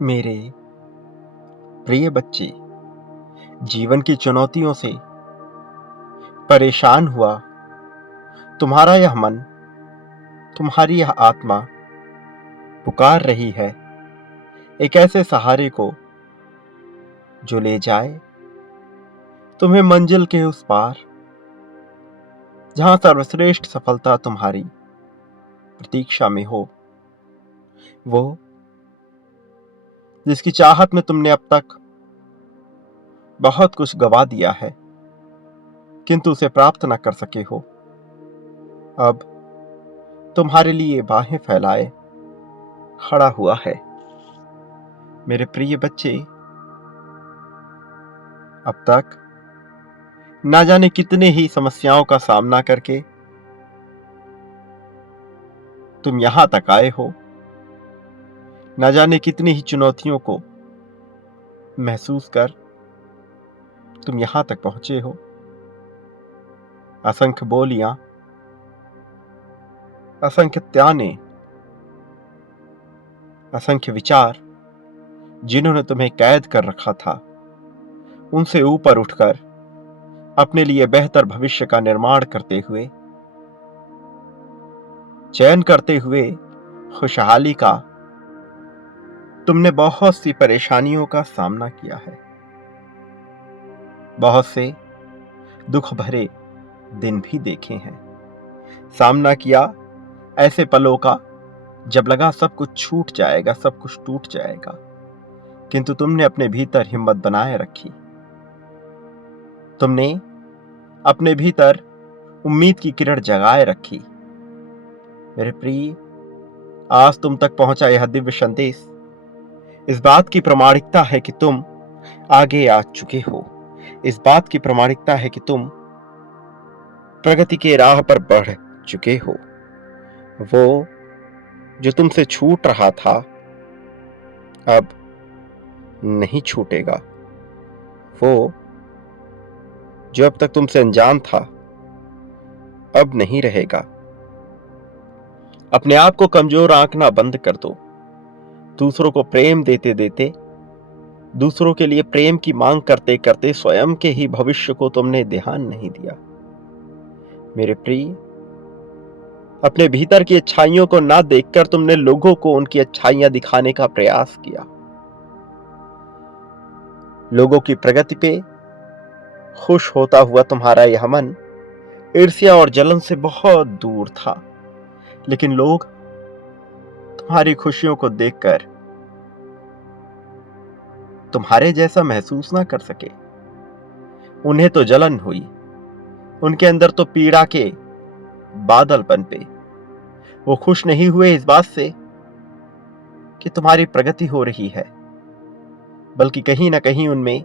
मेरे प्रिय बच्चे, जीवन की चुनौतियों से परेशान हुआ तुम्हारा यह मन, तुम्हारी यह आत्मा पुकार रही है एक ऐसे सहारे को जो ले जाए तुम्हें मंजिल के उस पार, जहां सर्वश्रेष्ठ सफलता तुम्हारी प्रतीक्षा में हो। वो जिसकी चाहत में तुमने अब तक बहुत कुछ गवा दिया है, किंतु उसे प्राप्त न कर सके हो। अब तुम्हारे लिए बाहें फैलाए खड़ा हुआ है। मेरे प्रिय बच्चे, अब तक ना जाने कितने ही समस्याओं का सामना करके तुम यहां तक आए हो। ना जाने कितनी ही चुनौतियों को महसूस कर तुम यहां तक पहुंचे हो। असंख्य बोलियां, असंख्य ताने, असंख्य विचार जिन्होंने तुम्हें कैद कर रखा था, उनसे ऊपर उठकर अपने लिए बेहतर भविष्य का निर्माण करते हुए, चयन करते हुए खुशहाली का, तुमने बहुत सी परेशानियों का सामना किया है। बहुत से दुख भरे दिन भी देखे हैं। सामना किया ऐसे पलों का जब लगा सब कुछ छूट जाएगा, सब कुछ टूट जाएगा, किंतु तुमने अपने भीतर हिम्मत बनाए रखी। तुमने अपने भीतर उम्मीद की किरण जगाए रखी। मेरे प्रिय, आज तुम तक पहुंचा यह दिव्य संदेश इस बात की प्रामाणिकता है कि तुम आगे आ चुके हो। इस बात की प्रामाणिकता है कि तुम प्रगति के राह पर बढ़ चुके हो। वो जो तुमसे छूट रहा था, अब नहीं छूटेगा। वो जो अब तक तुमसे अनजान था, अब नहीं रहेगा। अपने आप को कमजोर आंकना बंद कर दो। दूसरों को प्रेम देते देते, दूसरों के लिए प्रेम की मांग करते करते स्वयं के ही भविष्य को तुमने ध्यान नहीं दिया। मेरे प्रिय, अपने भीतर की अच्छाइयों को ना देखकर तुमने लोगों को उनकी अच्छाइयां दिखाने का प्रयास किया। लोगों की प्रगति पे खुश होता हुआ तुम्हारा यह मन ईर्ष्या और जलन से बहुत दूर था, लेकिन लोग तुम्हारी खुशियों को देखकर तुम्हारे जैसा महसूस ना कर सके। उन्हें तो जलन हुई, उनके अंदर तो पीड़ा के बादल पनपे। वो खुश नहीं हुए इस बात से कि तुम्हारी प्रगति हो रही है, बल्कि कहीं ना कहीं उनमें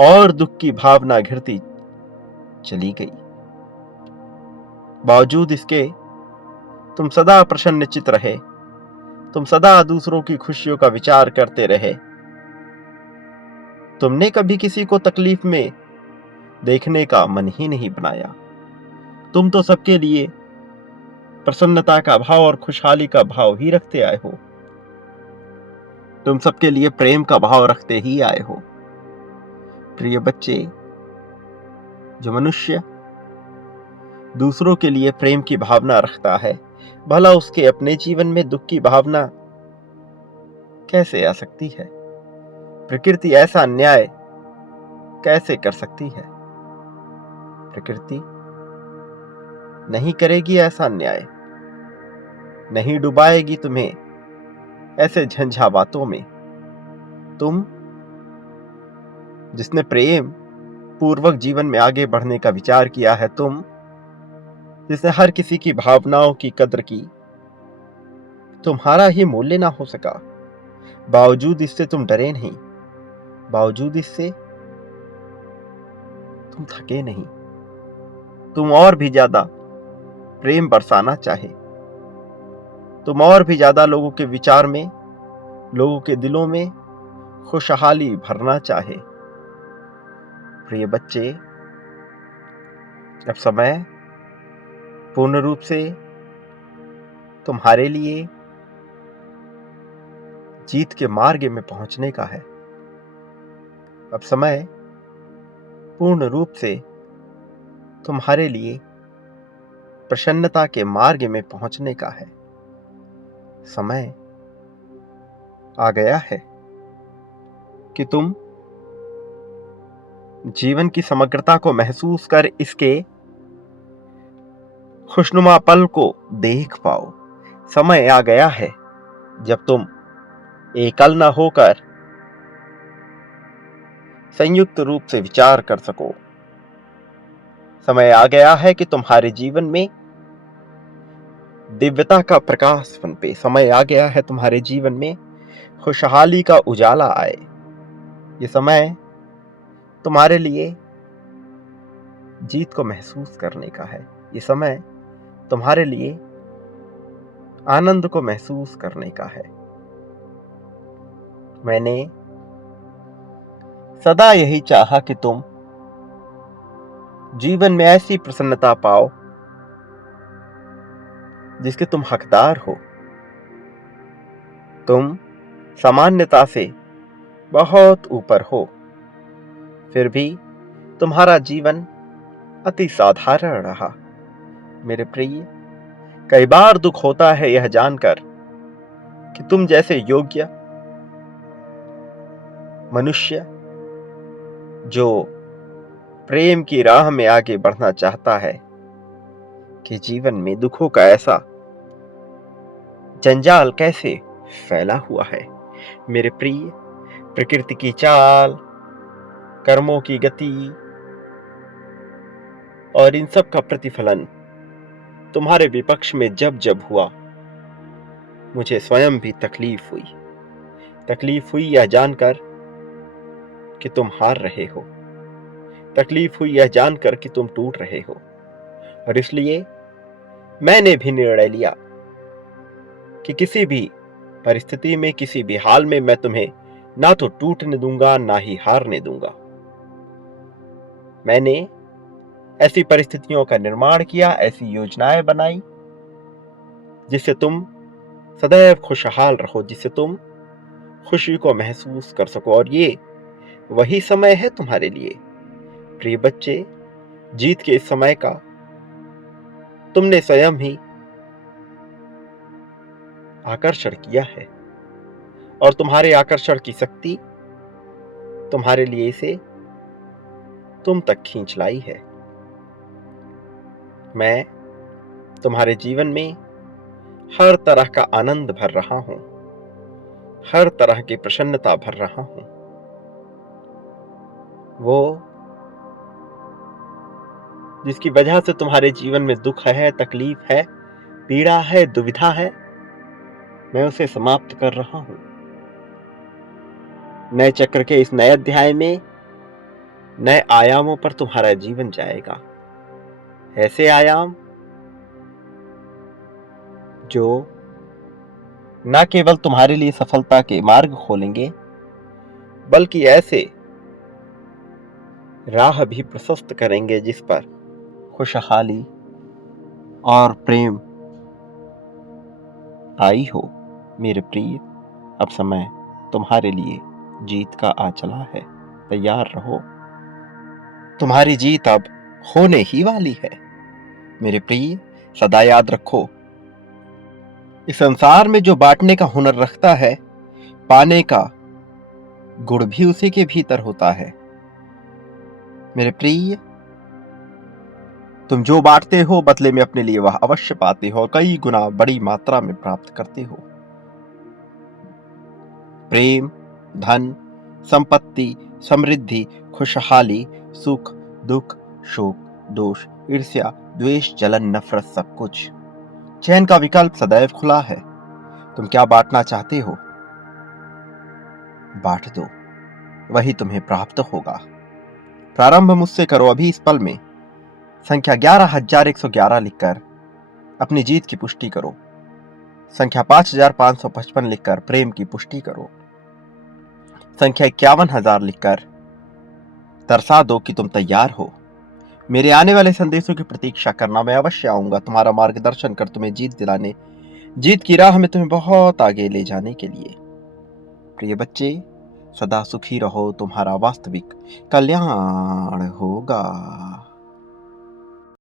और दुख की भावना घिरती चली गई। बावजूद इसके तुम सदा प्रसन्नचित्त रहे, तुम सदा दूसरों की खुशियों का विचार करते रहे। तुमने कभी किसी को तकलीफ में देखने का मन ही नहीं बनाया। तुम तो सबके लिए प्रसन्नता का भाव और खुशहाली का भाव ही रखते आए हो। तुम सबके लिए प्रेम का भाव रखते ही आए हो। प्रिय बच्चे, जो मनुष्य दूसरों के लिए प्रेम की भावना रखता है, भला उसके अपने जीवन में दुख की भावना कैसे आ सकती है? प्रकृति ऐसा अन्याय कैसे कर सकती है? प्रकृति नहीं करेगी ऐसा अन्याय, नहीं डुबाएगी तुम्हें ऐसे झंझावातों में। तुम जिसने प्रेम पूर्वक जीवन में आगे बढ़ने का विचार किया है, तुम जिसने हर किसी की भावनाओं की कद्र की, तुम्हारा ही मूल्य ना हो सका, बावजूद इससे तुम डरे नहीं, बावजूद इससे तुम थके नहीं। तुम और भी ज्यादा प्रेम बरसाना चाहे, तुम और भी ज्यादा लोगों के विचार में, लोगों के दिलों में खुशहाली भरना चाहे। प्रिय बच्चे, अब समय पूर्ण रूप से तुम्हारे लिए जीत के मार्ग में पहुंचने का है। अब समय पूर्ण रूप से तुम्हारे लिए प्रसन्नता के मार्ग में पहुंचने का है। समय आ गया है कि तुम जीवन की समग्रता को महसूस कर इसके खुशनुमा पल को देख पाओ। समय आ गया है जब तुम एकल न होकर संयुक्त रूप से विचार कर सको। समय आ गया है कि तुम्हारे जीवन में दिव्यता का प्रकाश पनपे। समय आ गया है तुम्हारे जीवन में खुशहाली का उजाला आए। ये समय तुम्हारे लिए जीत को महसूस करने का है। ये समय तुम्हारे लिए आनंद को महसूस करने का है। मैंने सदा यही चाहा कि तुम जीवन में ऐसी प्रसन्नता पाओ जिसके तुम हकदार हो। तुम सामान्यता से बहुत ऊपर हो, फिर भी तुम्हारा जीवन अति साधारण रहा। मेरे प्रिय, कई बार दुख होता है यह जानकर कि तुम जैसे योग्य मनुष्य जो प्रेम की राह में आगे बढ़ना चाहता है कि जीवन में दुखों का ऐसा जंजाल कैसे फैला हुआ है। मेरे प्रिय, प्रकृति की चाल, कर्मों की गति और इन सब का प्रतिफलन तुम्हारे विपक्ष में जब जब हुआ, मुझे स्वयं भी तकलीफ हुई। तकलीफ हुई यह जानकर कि तुम हार रहे हो। तकलीफ हुई यह जानकर कि तुम टूट रहे हो। और इसलिए मैंने भी निर्णय लिया कि किसी भी परिस्थिति में, किसी भी हाल में मैं तुम्हें ना तो टूटने दूंगा ना ही हारने दूंगा। मैंने ऐसी परिस्थितियों का निर्माण किया, ऐसी योजनाएं बनाई जिससे तुम सदैव खुशहाल रहो, जिससे तुम खुशी को महसूस कर सको। और ये वही समय है तुम्हारे लिए। प्रिय बच्चे, जीत के इस समय का तुमने स्वयं ही आकर्षण किया है और तुम्हारे आकर्षण की शक्ति तुम्हारे लिए इसे तुम तक खींच लाई है। मैं तुम्हारे जीवन में हर तरह का आनंद भर रहा हूं, हर तरह की प्रसन्नता भर रहा हूं। वो जिसकी वजह से तुम्हारे जीवन में दुख है, तकलीफ है, पीड़ा है, दुविधा है, मैं उसे समाप्त कर रहा हूं। नए चक्र के इस नए अध्याय में नए आयामों पर तुम्हारा जीवन जाएगा। ऐसे आयाम जो न केवल तुम्हारे लिए सफलता के मार्ग खोलेंगे, बल्कि ऐसे राह भी प्रशस्त करेंगे जिस पर खुशहाली और प्रेम आई हो। मेरे प्रिय, अब समय तुम्हारे लिए जीत का आ चला है। तैयार रहो, तुम्हारी जीत अब होने ही वाली है। मेरे प्रिय, सदा याद रखो, इस संसार में जो बांटने का हुनर रखता है, पाने का गुण भी उसी के भीतर होता है। मेरे प्रिय, तुम जो बांटते हो बदले में अपने लिए वह अवश्य पाते हो और कई गुना बड़ी मात्रा में प्राप्त करते हो। प्रेम, धन, संपत्ति, समृद्धि, खुशहाली, सुख, दुख, शोक, दोष, ईर्ष्या, द्वेष, जलन, नफरत, सब कुछ। चयन का विकल्प सदैव खुला है। तुम क्या बांटना चाहते हो, बांट दो, वही तुम्हें प्राप्त होगा। प्रारंभ मुझसे करो अभी इस पल में। संख्या 11,111 लिखकर अपनी जीत की पुष्टि करो। संख्या 5,555 लिखकर प्रेम की पुष्टि करो। संख्या 51,000 लिखकर दर्शा दो कि तुम तैयार हो। मेरे आने वाले संदेशों की प्रतीक्षा करना, मैं अवश्य आऊंगा तुम्हारा मार्गदर्शन कर तुम्हें जीत दिलाने, जीत की राह में तुम्हें बहुत आगे ले जाने के लिए। प्रिय बच्चे, सदा सुखी रहो, तुम्हारा वास्तविक कल्याण होगा।